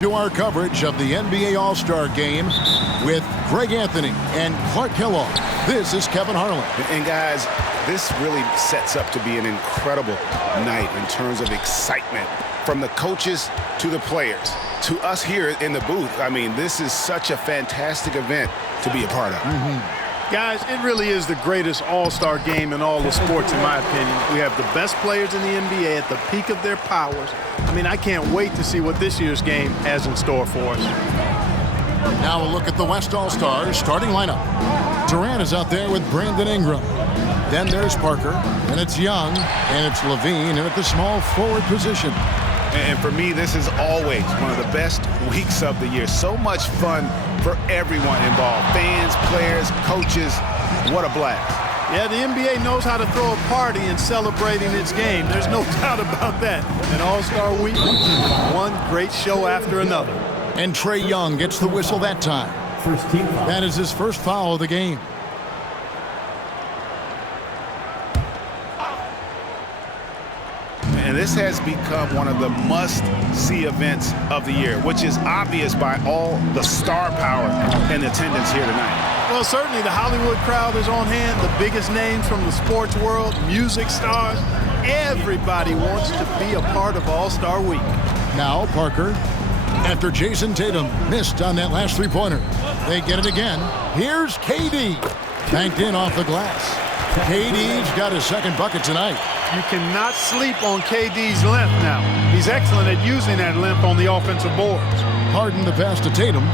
To our coverage of the NBA All-Star Game with Greg Anthony and Clark Kellogg. This is Kevin Harlan. And guys, this really sets up to be an incredible night in terms of excitement from the coaches to the players to us here in the booth. I mean, this is such a fantastic event to be a part of. Guys, it really is the greatest all-star game in all the sports, in my opinion. We have the best players in the NBA at the peak of their powers. I mean, I can't wait to see what this year's game has in store for us. Now a look at the West All-Stars starting lineup. Durant is out there with Brandon Ingram. Then there's Parker, and it's Young, and it's Levine, and at the small forward position. And for me, this is always one of the best weeks of the year. So much fun for everyone involved. Fans, players, coaches. What a blast. Yeah, the NBA knows how to throw a party in celebrating its game. There's no doubt about that. An All-Star week, one great show after another. And Trae Young gets the whistle that time. First team foul. That is his first foul of the game. And this has become one of the must-see events of the year, which is obvious by all the star power and attendance here tonight. Well, certainly the Hollywood crowd is on hand, the biggest names from the sports world, music stars. Everybody wants to be a part of All-Star Week. Now Parker, after Jason Tatum missed on that last three-pointer. They get it again. Here's KD. Banked in off the glass. KD's got his second bucket tonight. You cannot sleep on KD's length now. He's excellent at using that length on the offensive boards. Harden the pass to Tatum.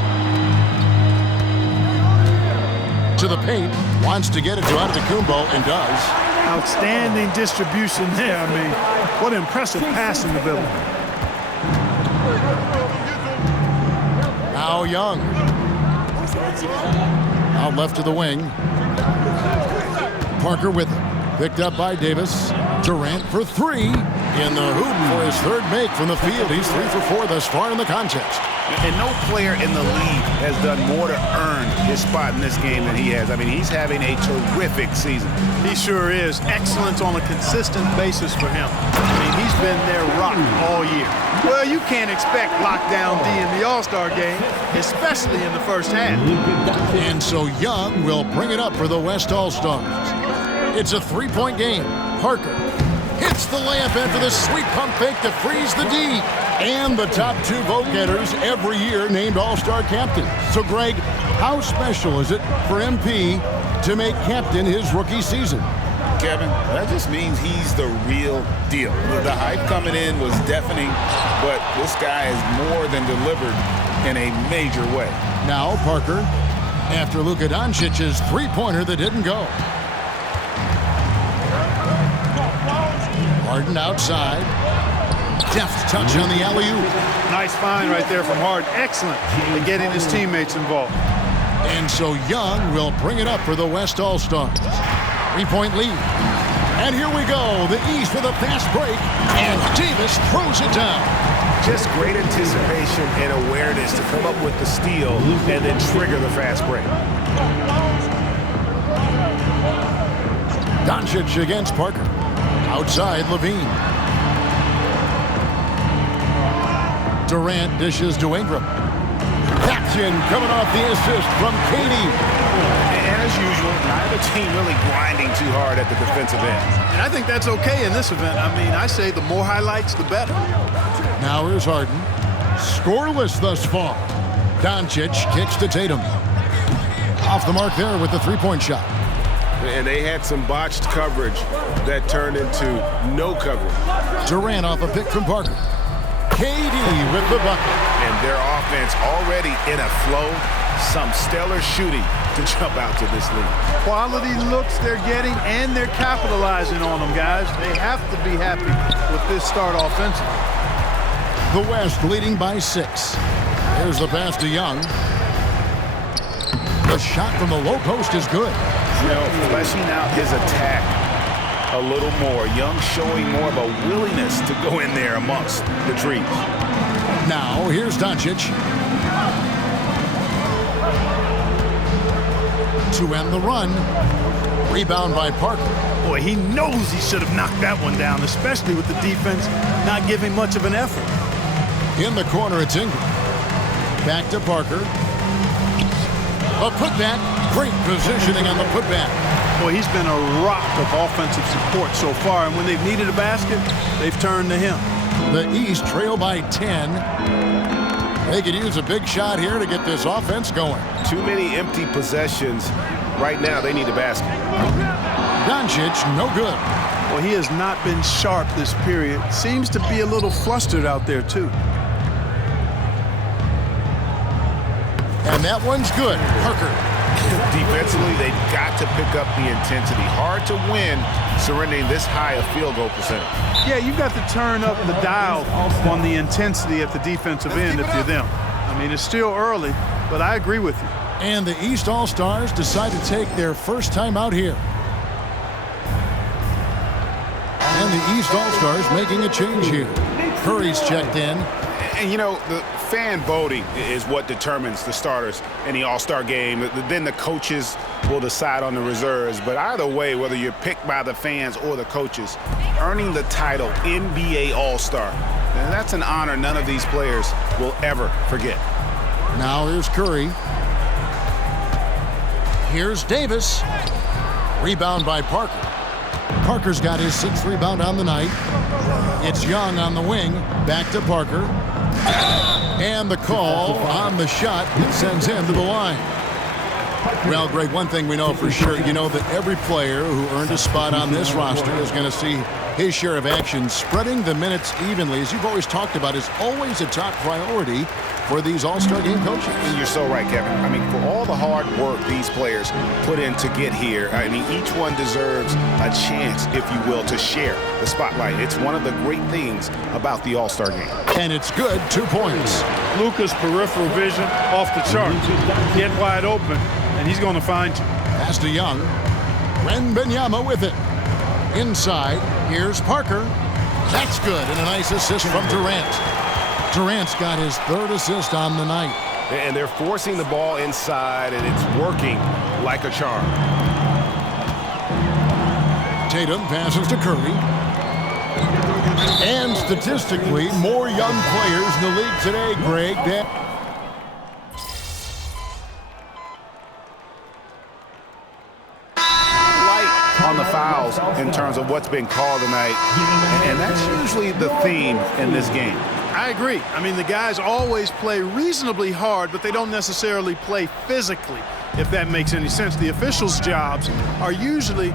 To the paint. Wants to get it to Antetokounmpo and does. Outstanding distribution there. I mean, what impressive passing ability. Now Young. Out left to the wing. Parker with it. Picked up by Davis. Durant for three. In the hoop for his third make from the field. He's 3 for 4 thus far in the contest. And no player in the league has done more to earn his spot in this game than he has. I mean, he's having a terrific season. He sure is. Excellence on a consistent basis for him. I mean, he's been their rock all year. Well, you can't expect lockdown D in the All-Star game, especially in the first half. And so Young will bring it up for the West All-Stars. It's a three-point game. Parker hits the layup after the sweet pump fake to freeze the D. And the top two vote-getters every year named All-Star captain. So, Greg, how special is it for MP to make captain his rookie season? Kevin, that just means he's the real deal. The hype coming in was deafening, but this guy has more than delivered in a major way. Now Parker, after Luka Doncic's three-pointer that didn't go. Harden outside. Deft touch on the alley-oop. Nice find right there from Harden. Excellent at getting his teammates involved. And so Young will bring it up for the West All-Stars. Three-point lead. And here we go. The East with a fast break. And Davis throws it down. Just great anticipation and awareness to come up with the steal and then trigger the fast break. Doncic against Parker. Outside Levine. Durant dishes to Ingram. Action coming off the assist from KD. And as usual, neither team really grinding too hard at the defensive end. And I think that's okay in this event. I mean, I say the more highlights, the better. Now here's Harden. Scoreless thus far. Doncic kicks to Tatum. Off the mark there with the three-point shot. And they had some botched coverage that turned into no coverage. Durant off a pick from Parker. KD with the bucket. And their offense already in a flow. Some stellar shooting to jump out to this lead. Quality looks they're getting, and they're capitalizing on them, guys. They have to be happy with this start offensively. The West leading by 6. There's the pass to Young. The shot from the low post is good. You know, fleshing out his attack a little more. Young showing more of a willingness to go in there amongst the trees. Now, here's Doncic. To end the run. Rebound by Parker. Boy, he knows he should have knocked that one down, especially with the defense not giving much of an effort. In the corner, it's Ingram. Back to Parker. A putback. Great positioning on the putback. Boy, he's been a rock of offensive support so far, and when they've needed a basket, they've turned to him. The East trail by 10. They could use a big shot here to get this offense going. Too many empty possessions. Right now, they need a basket. Doncic, no good. Well, he has not been sharp this period. Seems to be a little flustered out there, too. And that one's good. Parker. Defensively, they've got to pick up the intensity. Hard to win surrendering this high a field goal percentage. Yeah, you've got to turn up the dial on the intensity at the defensive end if you're them. I mean, it's still early, but I agree with you. And the East All-Stars decide to take their first time out here. And the East All-Stars making a change here. Curry's checked in. And, you know, the fan voting is what determines the starters in the All-Star game. Then the coaches will decide on the reserves. But either way, whether you're picked by the fans or the coaches, earning the title NBA All-Star, that's an honor none of these players will ever forget. Now here's Curry. Here's Davis. Rebound by Parker. Parker's got his 6th rebound on the night. It's Young on the wing. Back to Parker. And the call on the shot that sends him to the line. Well, Greg, one thing we know for sure, you know that every player who earned a spot on this roster is going to see his share of action. Spreading the minutes evenly, as you've always talked about, is always a top priority for these All-Star game coaches. And you're so right, Kevin. I mean, for all the hard work these players put in to get here, I mean, each one deserves a chance, if you will, to share the spotlight. It's one of the great things about the All-Star game. And it's good, 2 points. Luka's peripheral vision off the charts. Get wide open, and he's going to find you. Pass to Young. Wembanyama with it. Inside, here's Parker. That's good, and a nice assist from Durant. Durant's got his 3rd assist on the night. And they're forcing the ball inside, and it's working like a charm. Tatum passes to Curry. And statistically, more young players in the league today, Greg. On the fouls in terms of what's been called tonight, and that's usually the theme in this game. I agree. I mean, the guys always play reasonably hard, but they don't necessarily play physically, if that makes any sense. The officials' jobs are usually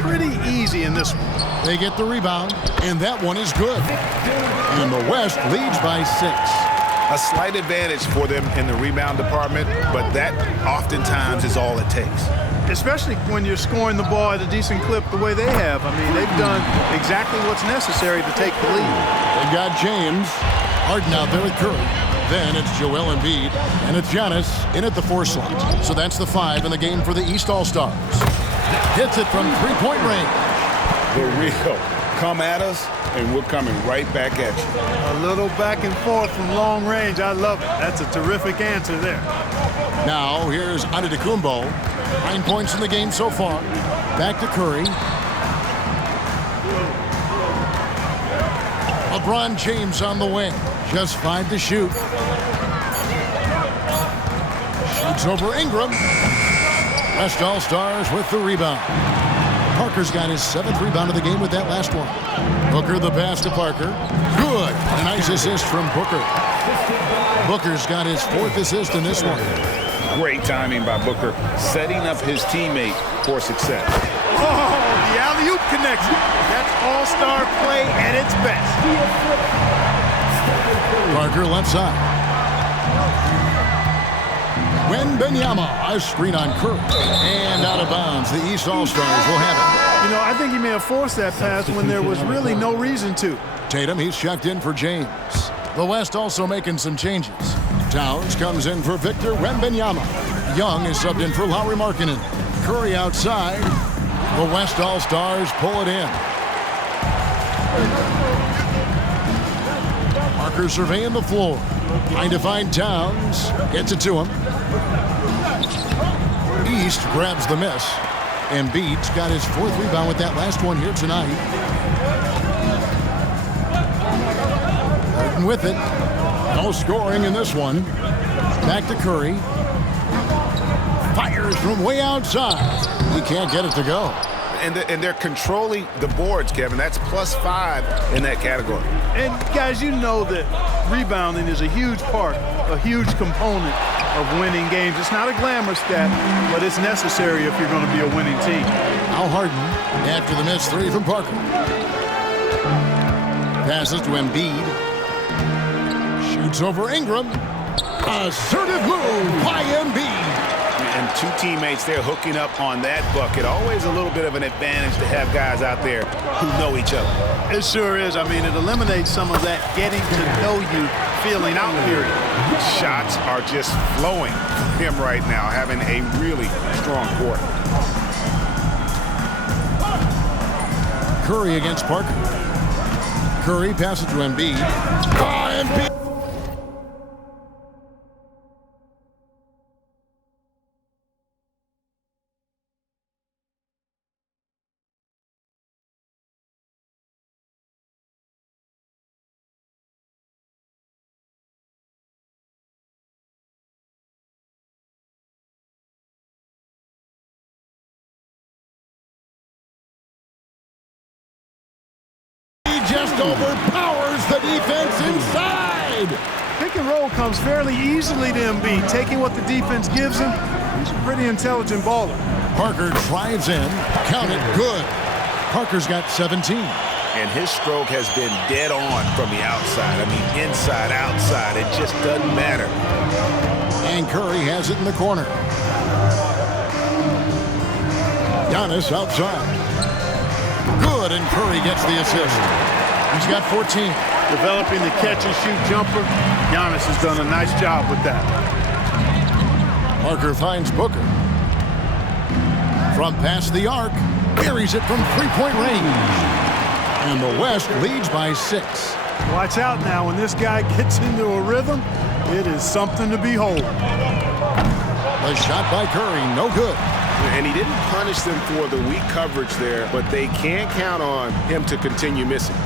pretty easy in this one. They get the rebound, and that one is good. And the West leads by 6. A slight advantage for them in the rebound department, but that oftentimes is all it takes. Especially when you're scoring the ball at a decent clip the way they have. I mean, they've done exactly what's necessary to take the lead. They've got James Harden out there with Curry. Then it's Joel Embiid, and it's Giannis in at the 4 slot. So that's the 5 in the game for the East All-Stars. Hits it from 3-point range. The real come at us, and we're coming right back at you. A little back and forth from long range. I love it. That's a terrific answer there. Now here's Antetokounmpo. 9 points in the game so far. Back to Curry. LeBron James on the wing. Just 5 to shoot. Shoots over Ingram. West All-Stars with the rebound. Parker's got his 7th rebound of the game with that last one. Booker the pass to Parker. Good. A nice assist from Booker. Booker's got his 4th assist in this one. Great timing by Booker, setting up his teammate for success. Oh, the alley-oop connection. That's all-star play at its best. Parker left side. Wembanyama, a screen on Curry. And out of bounds. The East All-Stars will have it. You know, I think he may have forced that pass when there was really no reason to. Tatum, he's checked in for James. The West also making some changes. Towns comes in for Victor Wembanyama. Young is subbed in for Lauri Markkanen. Curry outside. The West All-Stars pull it in. Parker surveying the floor. Trying to find Towns. Gets it to him. East grabs the miss. Embiid's got his 4th rebound with that last one here tonight. Harden with it. No scoring in this one. Back to Curry. Fires from way outside. He can't get it to go. And they're controlling the boards, Kevin. That's +5 in that category. And, guys, you know that rebounding is a huge part, a huge component of winning games. It's not a glamour stat, but it's necessary if you're going to be a winning team. Al Harden after the missed three from Parker. Passes to Embiid. Shoots over Ingram. Assertive move by Embiid. And two teammates there hooking up on that bucket. Always a little bit of an advantage to have guys out there who know each other. It sure is. I mean, it eliminates some of that getting to know you feeling out period. Shots are just flowing from him right now, having a really strong quarter. Curry against Parker. Curry passes to Embiid. Embiid. Just overpowers the defense inside. Pick and roll comes fairly easily to Embiid, taking what the defense gives him. He's a pretty intelligent baller. Parker drives in. Count it. Good. Parker's got 17. And his stroke has been dead on from the outside. I mean, inside, outside. It just doesn't matter. And Curry has it in the corner. Giannis outside. Good, and Curry gets the assist. He's got 14. Developing the catch-and-shoot jumper. Giannis has done a nice job with that. Parker finds Booker. From past the arc, buries it from three-point range. And the West leads by 6. Watch out now. When this guy gets into a rhythm, it is something to behold. The shot by Curry, no good. And he didn't punish them for the weak coverage there, but they can't count on him to continue missing.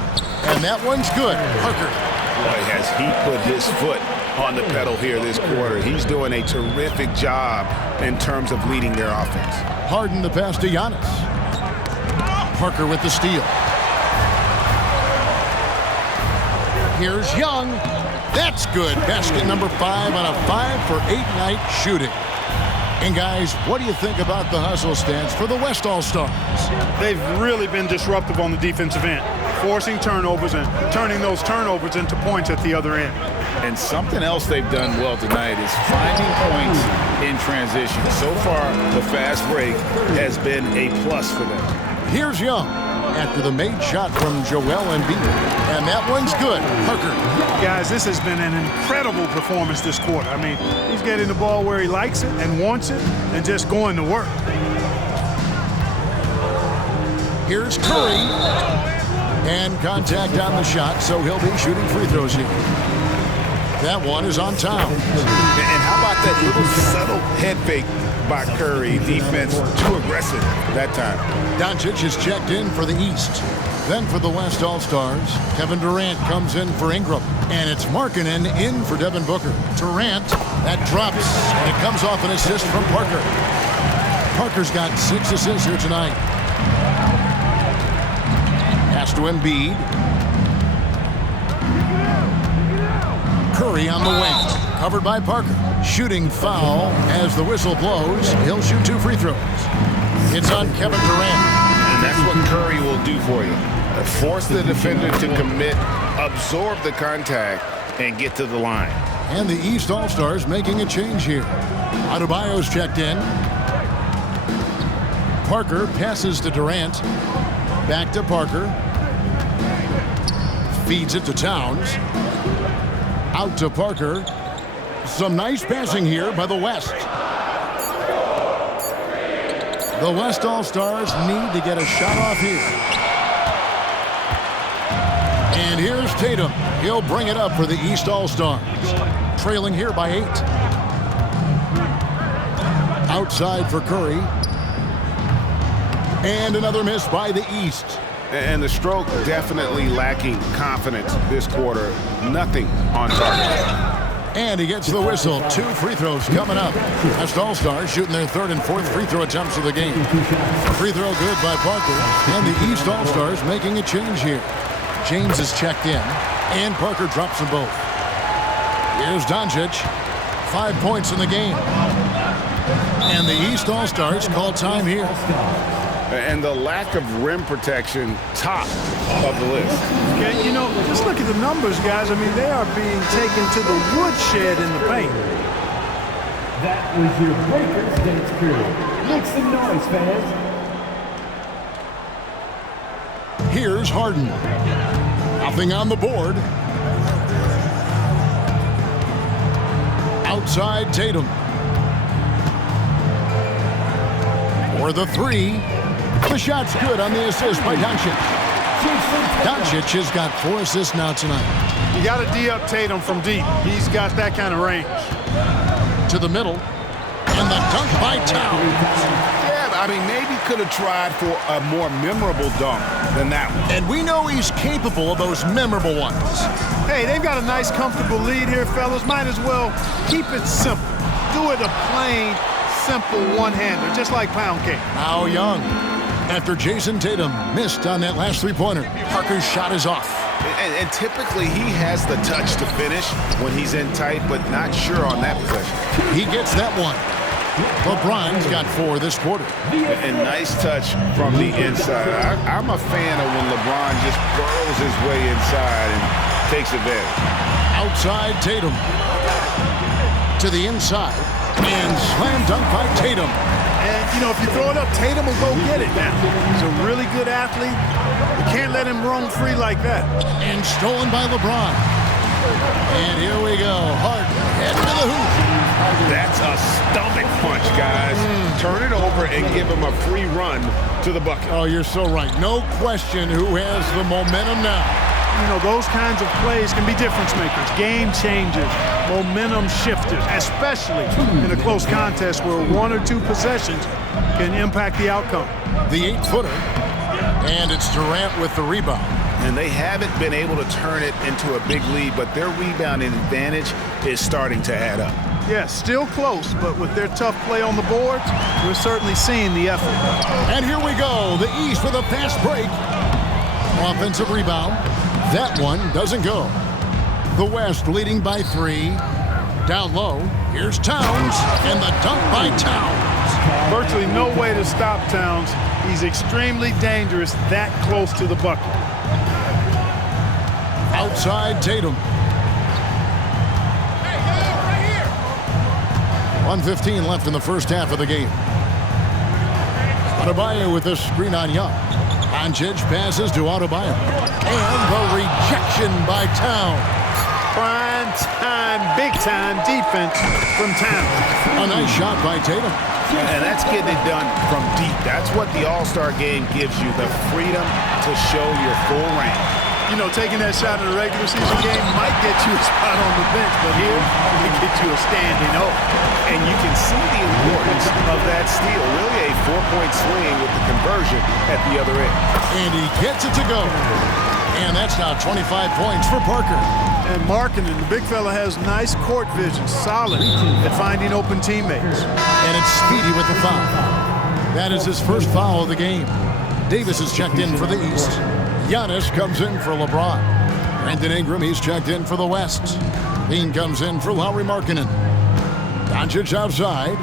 And that one's good. Parker. Boy, has he put his foot on the pedal here this quarter. He's doing a terrific job in terms of leading their offense. Harden the pass to Giannis. Parker with the steal. Here's Young. That's good. Basket number 5 on a 5-for-8 night shooting. And guys, what do you think about the hustle stance for the West All-Stars? They've really been disruptive on the defensive end, forcing turnovers and turning those turnovers into points at the other end. And something else they've done well tonight is finding points in transition. So far, the fast break has been a plus for them. Here's Young after the made shot from Joel Embiid. And that one's good. Parker. Guys, this has been an incredible performance this quarter. I mean, he's getting the ball where he likes it and wants it and just going to work. Here's Curry. And contact on the shot, so he'll be shooting free throws here. That one is on time. And how about that little subtle head fake by Curry? Defense too aggressive that time. Doncic is checked in for the East. Then for the West All-Stars, Kevin Durant comes in for Ingram. And it's Markkanen in for Devin Booker. Durant, that drops, and it comes off an assist from Parker. Parker's got 6 assists here tonight. Pass to Embiid. Curry on the wing, covered by Parker. Shooting foul as the whistle blows. He'll shoot 2 free throws. It's on Kevin Durant. And that's what Curry will do for you. Force the defender to commit, absorb the contact, and get to the line. And the East All-Stars making a change here. Adebayo's checked in. Parker passes to Durant. Back to Parker. Feeds it to Towns. Out to Parker. Some nice passing here by the West. The West All-Stars need to get a shot off here. And here's Tatum. He'll bring it up for the East All-Stars. Trailing here by 8. Outside for Curry. And another miss by the East. And the stroke definitely lacking confidence this quarter. Nothing on target. And he gets the whistle. 2 free throws coming up. West All-Stars shooting their 3rd and 4th free throw attempts of the game. Free throw good by Parker. And the East All-Stars making a change here. James is checked in. And Parker drops them both. Here's Doncic. 5 points in the game. And the East All-Stars call time here. And the lack of rim protection, top of the list. Okay, you know, just look at the numbers, guys. I mean, they are being taken to the woodshed in the paint. That was your Lakers dance crew. Make some noise, fans. Here's Harden. Nothing on the board. Outside Tatum. For the 3. The shot's good on the assist by Doncic. Doncic has got 4 assists now tonight. You got to D-up Tatum from deep. He's got that kind of range. To the middle. And the dunk by Towns. Yeah, I mean, maybe could have tried for a more memorable dunk than that one. And we know he's capable of those memorable ones. Hey, they've got a nice, comfortable lead here, fellas. Might as well keep it simple. Do it a plain, simple one-hander, just like pound cake. Now Young. After Jason Tatum missed on that last 3-pointer, Parker's shot is off. And typically he has the touch to finish when he's in tight, but not sure on that possession. He gets that one. LeBron's got 4 this quarter. And nice touch from the inside. I'm a fan of when LeBron just burrows his way inside and takes advantage. Outside Tatum. To the inside. And slam dunk by Tatum. And, you know, if you throw it up, Tatum will go get it now. He's a really good athlete. You can't let him roam free like that. And stolen by LeBron. And here we go. Harden heading to the hoop. That's a stomach punch, guys. Turn it over and give him a free run to the bucket. Oh, you're so right. No question who has the momentum now. You know, those kinds of plays can be difference makers, game changers, momentum shifters, especially in a close contest where 1 or 2 possessions can impact the outcome. The 8-footer. And it's Durant with the rebound. And they haven't been able to turn it into a big lead, but their rebounding advantage is starting to add up. Yeah, still close, but with their tough play on the boards, we're certainly seeing the effort. And here we go. The East with a fast break. Offensive rebound. That one doesn't go. The West leading by 3. Down low. Here's Towns. And the dunk by Towns. Virtually no way to stop Towns. He's extremely dangerous that close to the bucket. Outside Tatum. 1:15 left in the first half of the game. Adebayo with the screen on Young. Doncic passes to Adebayo. And the rejection by Towns. Prime time, big time defense from Towns. A nice shot by Tatum. And that's getting it done from deep. That's what the All-Star game gives you, the freedom to show your full range. You know, taking that shot in a regular season game might get you a spot on the bench, but here, it gets you a standing O. And you can see the importance of that steal. Really a 4-point swing with the conversion at the other end. And he gets it to go. And that's now 25 points for Parker. And Markkanen, the big fella, has nice court vision, solid at finding open teammates. And it's Speedy with the foul. That is his first foul of the game. Davis is checked in for the East. Giannis comes in for LeBron. Brandon Ingram, he's checked in for the West. Bean comes in for Lauri Markkanen. Doncic outside.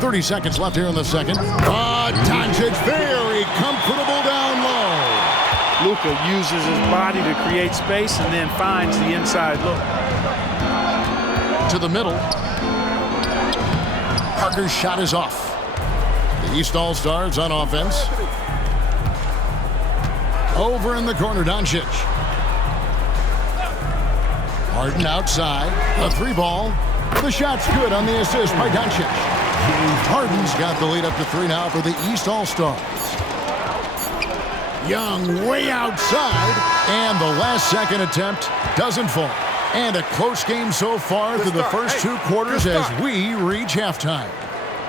30 seconds left here in the second. Doncic very comfortable down low. Luka uses his body to create space and then finds the inside look. To the middle. Parker's shot is off. The East All-Stars on offense. Over in the corner, Doncic. Harden outside. A 3-ball. The shot's good on the assist by Doncic. Harden's got the lead up to 3 now for the East All-Stars. Young way outside. And the last second attempt doesn't fall. And a close game so far through the first 2 quarters as we reach halftime.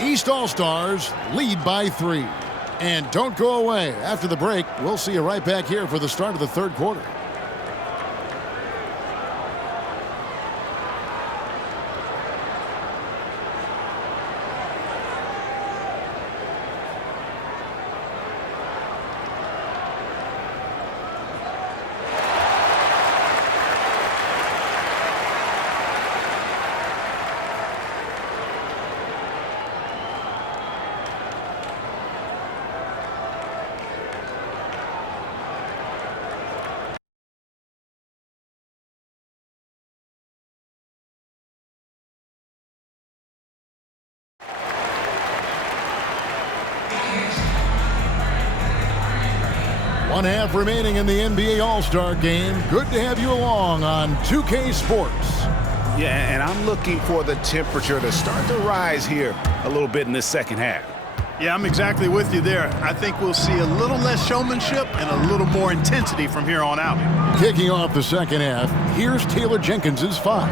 East All-Stars lead by 3. And don't go away. After the break, we'll see you right back here for the start of the third quarter. One half remaining in the NBA All-Star Game. Good to have you along on 2K Sports. Yeah, and I'm looking for the temperature to start to rise here a little bit in this second half. Yeah, I'm exactly with you there. I think we'll see a little less showmanship and a little more intensity from here on out. Kicking off the second half, here's Taylor Jenkins' 5.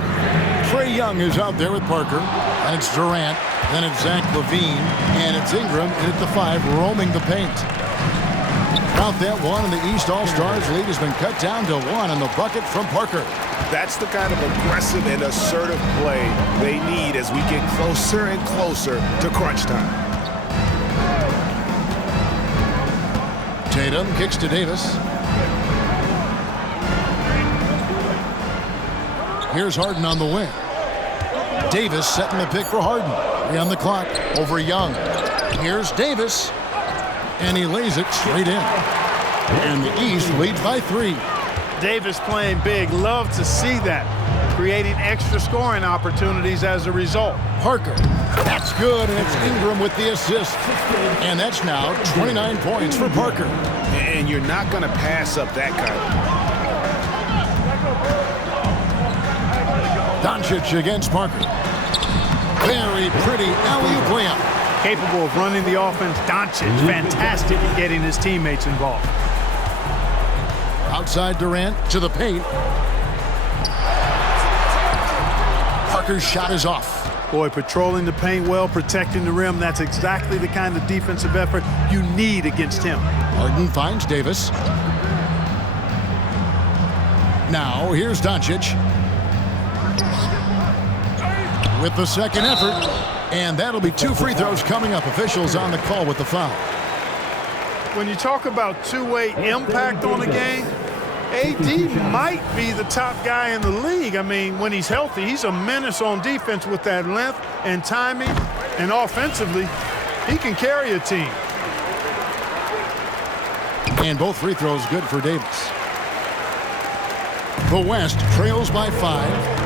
Trae Young is out there with Parker, and it's Durant, then it's Zach LaVine, and it's Ingram in at the 5, roaming the paint. About that one, and the East All-Stars lead has been cut down to 1 on the bucket from Parker. That's the kind of aggressive and assertive play they need as we get closer and closer to crunch time. Tatum kicks to Davis. Here's Harden on the wing. Davis setting the pick for Harden. 3 on the clock over Young. Here's Davis. And he lays it straight in. And the East leads by 3. Davis playing big. Love to see that. Creating extra scoring opportunities as a result. Parker. That's good, and it's Ingram with the assist. And that's now 29 points for Parker. And you're not going to pass up that kind of... Doncic against Parker. Very pretty alley-oop layup. Capable of running the offense. Doncic, fantastic at getting his teammates involved. Outside Durant to the paint. Parker's shot is off. Boy, patrolling the paint well, protecting the rim. That's exactly the kind of defensive effort you need against him. Harden finds Davis. Now, here's Doncic. With the second effort. And that'll be 2 free throws coming up. Officials on the call with the foul. When you talk about two-way impact on a game, AD might be the top guy in the league. I mean, when he's healthy, he's a menace on defense with that length and timing. And offensively, he can carry a team. And both free throws good for Davis. The West trails by 5.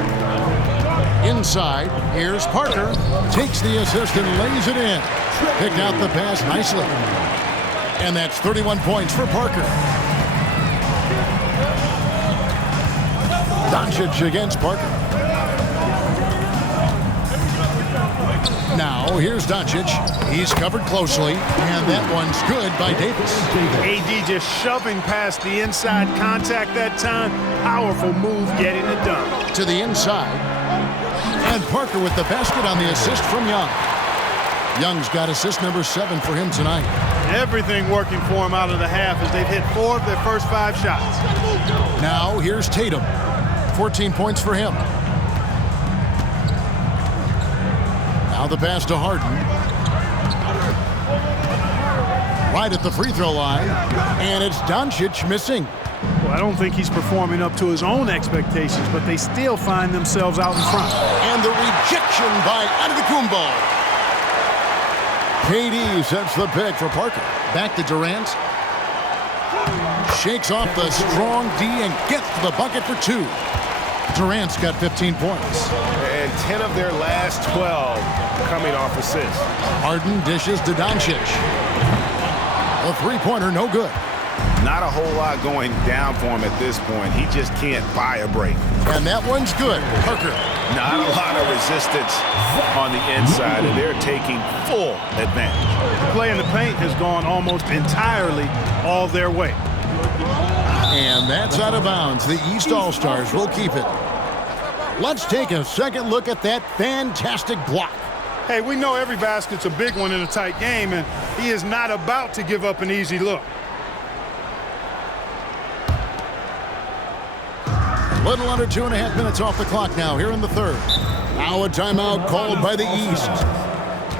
Inside, here's Parker. Takes the assist and lays it in. Picked out the pass nicely. And that's 31 points for Parker. Doncic against Parker. Now, here's Doncic. He's covered closely, and that one's good by Davis. AD just shoving past the inside contact that time. Powerful move getting it done. To the inside. And Parker with the basket on the assist from Young. Young's got assist number 7 for him tonight. Everything working for him out of the half as they've hit 4 of their first 5 shots. Now here's Tatum. 14 points for him. Now the pass to Harden. Right at the free throw line. And it's Doncic missing. Well, I don't think he's performing up to his own expectations, but they still find themselves out in front. And the rejection by Antetokounmpo. KD sets the pick for Parker. Back to Durant. Shakes off the strong D and gets to the bucket for 2. Durant's got 15 points. And 10 of their last 12 coming off assists. Harden dishes to Doncic. A three-pointer, no good. Not a whole lot going down for him at this point. He just can't buy a break. And that one's good. Parker. Not a lot of resistance on the inside, and they're taking full advantage. The play in the paint has gone almost entirely all their way. And that's out of bounds. The East All-Stars will keep it. Let's take a second look at that fantastic block. Hey, we know every basket's a big one in a tight game, and he is not about to give up an easy look. Little under 2.5 minutes off the clock now here in the third. Now a timeout called by the East.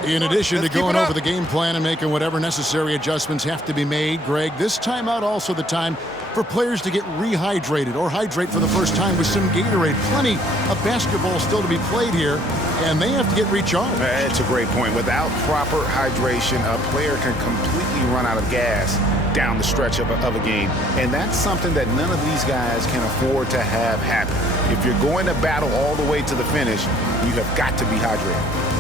In addition to going over the game plan and making whatever necessary adjustments have to be made, Greg, this timeout also the time for players to get rehydrated or hydrate for the first time with some Gatorade. Plenty of basketball still to be played here, and they have to get recharged. It's a great point. Without proper hydration, a player can completely run out of gas down the stretch of a game. And that's something that none of these guys can afford to have happen. If you're going to battle all the way to the finish, you have got to be hydrated.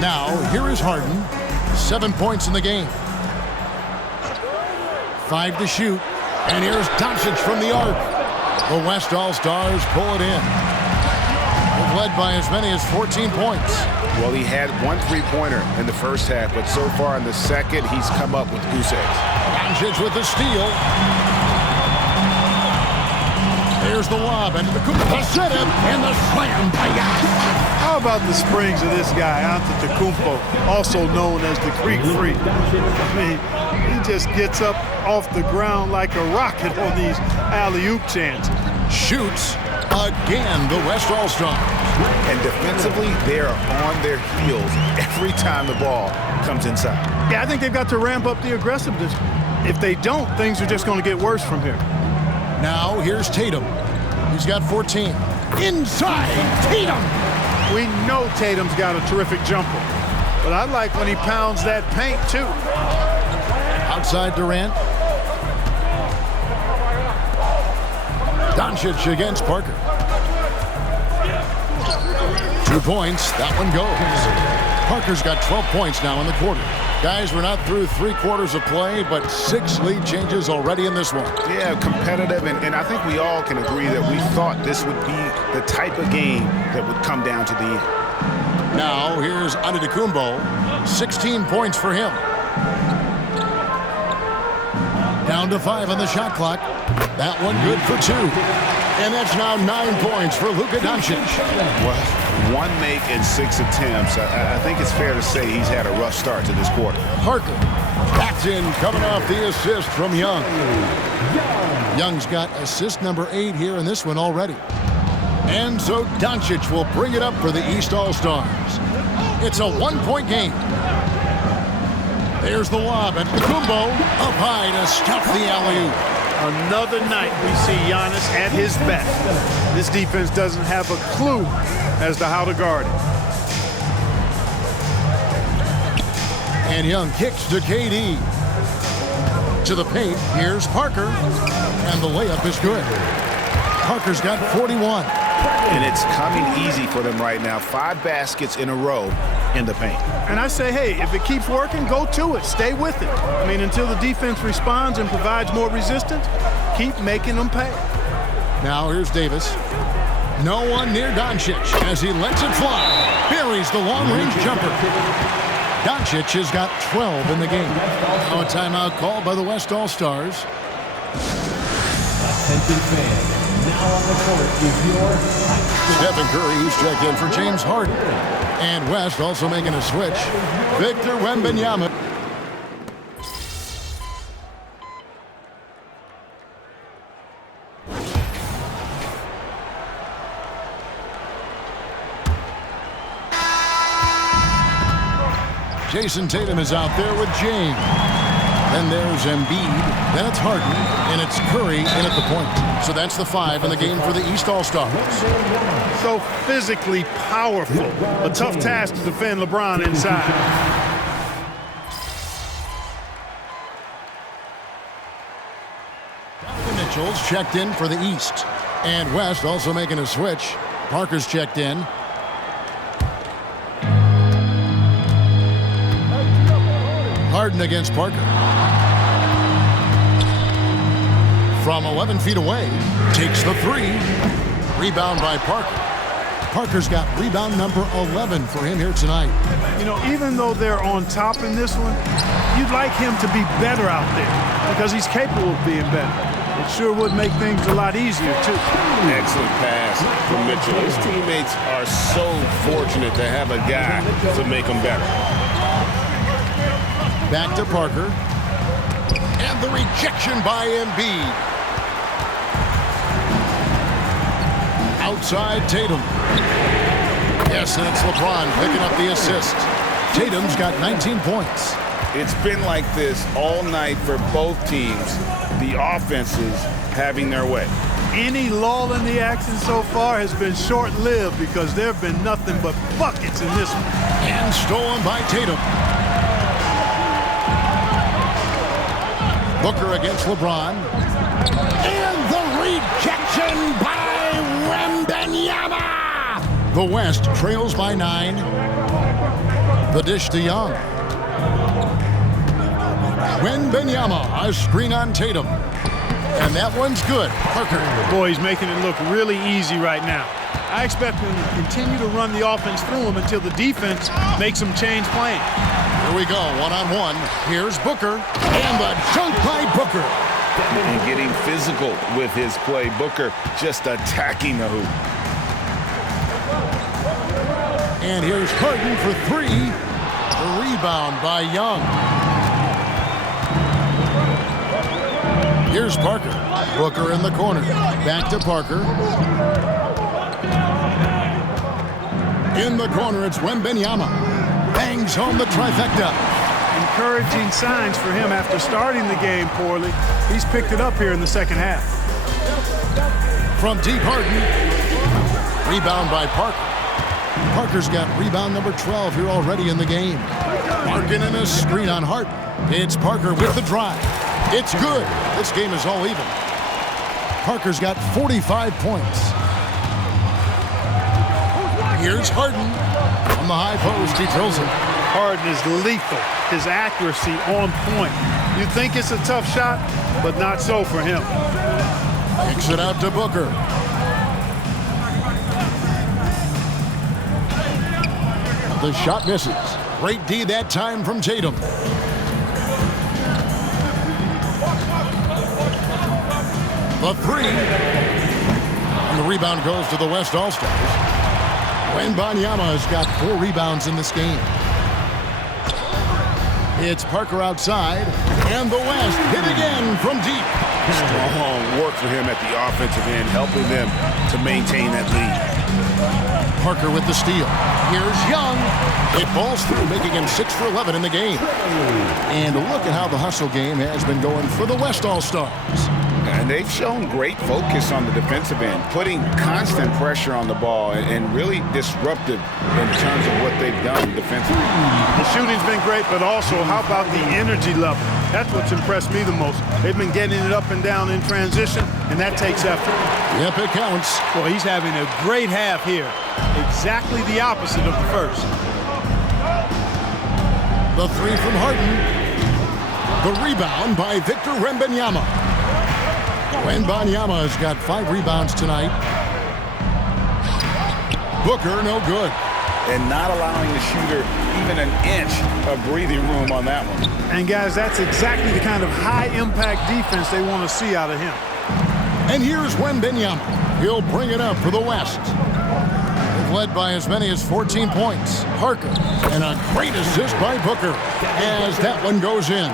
Now, here is Harden. 7 points in the game. 5 to shoot. And here's Doncic from the arc. The West All-Stars pull it in. They've led by as many as 14 points. Well, he had one three-pointer in the first half, but so far in the second, he's come up with goose eggs. Doncic with the steal. Here's the lob into the Antetokounmpo, and the slam by Giannis. How about the springs of this guy, Antetokounmpo, also known as the Greek Freak? I mean, he just gets up off the ground like a rocket on these alley-oop chances. Shoots again, the West All-Stars. And defensively, they are on their heels every time the ball comes inside. Yeah, I think they've got to ramp up the aggressiveness. If they don't, things are just going to get worse from here. Now, here's Tatum. He's got 14. Inside, Tatum! We know Tatum's got a terrific jumper, but I like when he pounds that paint, too. Outside Durant. Doncic against Parker. 2 points. That one goes. Parker's got 12 points now in the quarter. Guys, we're not through 3 quarters of play, but 6 lead changes already in this one. Yeah, competitive, and I think we all can agree that we thought this would be the type of game that would come down to the end. Now, here's Antetokounmpo. 16 points for him. Down to 5 on the shot clock. That one good for 2. And that's now 9 points for Luka Doncic. Well, 1 make and 6 attempts. I think it's fair to say he's had a rough start to this quarter. Parker backs in, coming off the assist from Young. Young's got assist number 8 here in this one already. And so Doncic will bring it up for the East All-Stars. It's a 1-point game. There's the lob, and Kumbo up high to stop the alley-oop. Another night we see Giannis at his best. This defense doesn't have a clue as to how to guard it. And Young kicks to KD. To the paint, here's Parker. And the layup is good. Parker's got 41. And it's coming easy for them right now. 5 baskets in a row in the paint. And I say, hey, if it keeps working, go to it. Stay with it. I mean, until the defense responds and provides more resistance, keep making them pay. Now here's Davis. No one near Doncic as he lets it fly. Buries the long-range jumper. Doncic has got 12 in the game. Now a timeout called by the West All-Stars. Attention fans. Now on the court is your Stephen Curry, who's checked in for James Harden. And West also making a switch. Victor Wembanyama. Jason Tatum is out there with James. Then there's Embiid. Then it's Harden. And it's Curry in at the point. So that's the 5 in the game for the East All-Stars. So physically powerful. A tough task to defend LeBron inside. Mitchell's checked in for the East. And West also making a switch. Parker's checked in. Harden against Parker. From 11 feet away, takes the three. Rebound by Parker. Parker's got rebound number 11 for him here tonight. You know, even though they're on top in this one, you'd like him to be better out there because he's capable of being better. It sure would make things a lot easier, too. Excellent pass from Mitchell. His teammates are so fortunate to have a guy to make them better. Back to Parker. And the rejection by Embiid. Outside Tatum. Yes, and it's LeBron picking up the assist. Tatum's got 19 points. It's been like this all night for both teams. The offenses having their way. Any lull in the action so far has been short-lived because there have been nothing but buckets in this one. And stolen by Tatum. Booker against LeBron. And the rejection by Wembanyama. The West trails by 9. The dish to Young. Wembanyama, a screen on Tatum. And that one's good. Parker. Boy, he's making it look really easy right now. I expect him to continue to run the offense through him until the defense makes him change plan. Here we go, one-on-one. Here's Booker. And the dunk by Booker. And getting physical with his play. Booker just attacking the hoop. And here's Harden for 3. The rebound by Young. Here's Parker. Booker in the corner. Back to Parker. In the corner, it's Wembanyama. Bangs home the trifecta. Encouraging signs for him after starting the game poorly. He's picked it up here in the second half. From deep, Harden. Rebound by Parker. Parker's got rebound number 12 here already in the game. Marking in a screen on Harden. It's Parker with the drive. It's good. This game is all even. Parker's got 45 points. Here's Harden. From the high post, he drills it. Harden is lethal. His accuracy on point. You think it's a tough shot, but not so for him. Kicks it out to Booker. The shot misses. Great D that time from Tatum. The 3. And the rebound goes to the West All-Stars. Wembanyama has got 4 rebounds in this game. It's Parker outside. And the West hit again from deep. Strong work for him at the offensive end, helping them to maintain that lead. Parker with the steal. Here's Young. It falls through, making him 6 for 11 in the game. And look at how the hustle game has been going for the West All-Stars. And they've shown great focus on the defensive end, putting constant pressure on the ball and really disruptive in terms of what they've done defensively. The shooting's been great, but also how about the energy level? That's what's impressed me the most. They've been getting it up and down in transition, and that takes effort. Yep, it counts. Well, he's having a great half here. Exactly the opposite of the first. The 3 from Harden. The rebound by Victor Wembanyama. Wembanyama has got 5 rebounds tonight. Booker, no good. And not allowing the shooter even an inch of breathing room on that one. And, guys, that's exactly the kind of high-impact defense they want to see out of him. And here's Wembanyama. He'll bring it up for the West. They've led by as many as 14 points. Parker, and a great assist by Booker as that one goes in.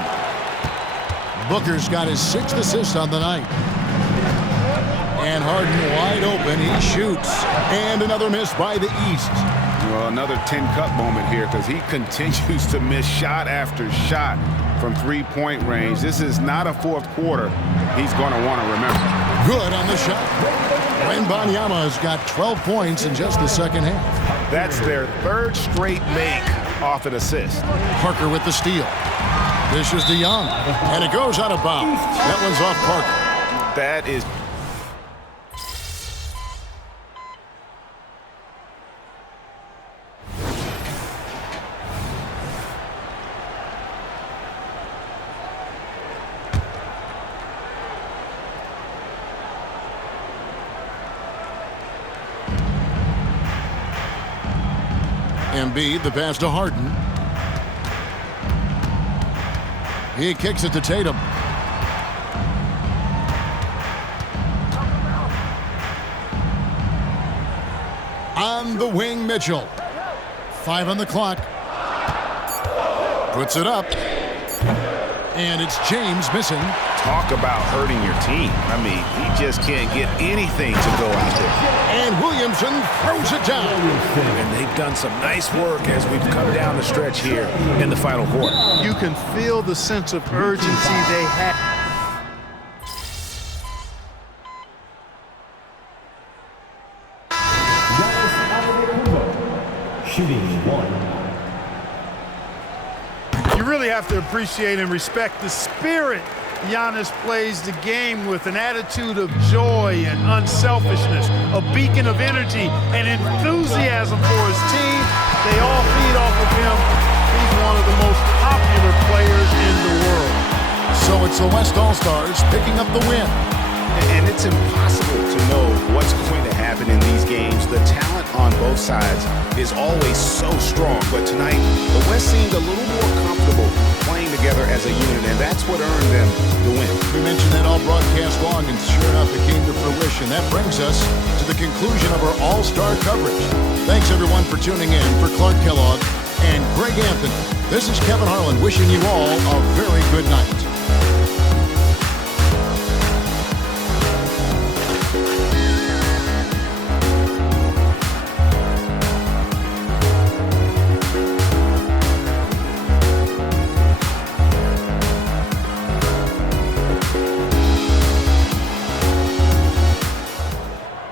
Booker's got his 6th assist on the night. And Harden wide open. He shoots. And another miss by the East. Well, another tin cup moment here because he continues to miss shot after shot from three-point range. This is not a fourth quarter he's going to want to remember. Good on the shot. Wembanyama has got 12 points in just the second half. That's their 3rd straight make off an assist. Parker with the steal. This is DeYoung, and it goes out of bounds. That one's off Parker. That is... Embiid, the pass to Harden. He kicks it to Tatum. On the wing, Mitchell. 5 on the clock. Puts it up. And it's James missing. Talk about hurting your team. I mean, he just can't get anything to go out there. And Williamson throws it down. And they've done some nice work as we've come down the stretch here in the final quarter. You can feel the sense of urgency they have. Shooting 1. You really have to appreciate and respect the spirit Giannis plays the game with, an attitude of joy and unselfishness, a beacon of energy and enthusiasm for his team. They all feed off of him. He's one of the most popular players in the world. So it's the West All-Stars picking up the win. And it's impossible to know what's going to happen in these games. The talent on both sides is always so strong. But tonight, the West seemed a little more comfortable playing together as a unit, and that's what earned them the win. We mentioned that all broadcast long, and sure enough, it came to fruition. That brings us to the conclusion of our All-Star coverage. Thanks, everyone, for tuning in. For Clark Kellogg and Greg Anthony, this is Kevin Harlan wishing you all a very good night.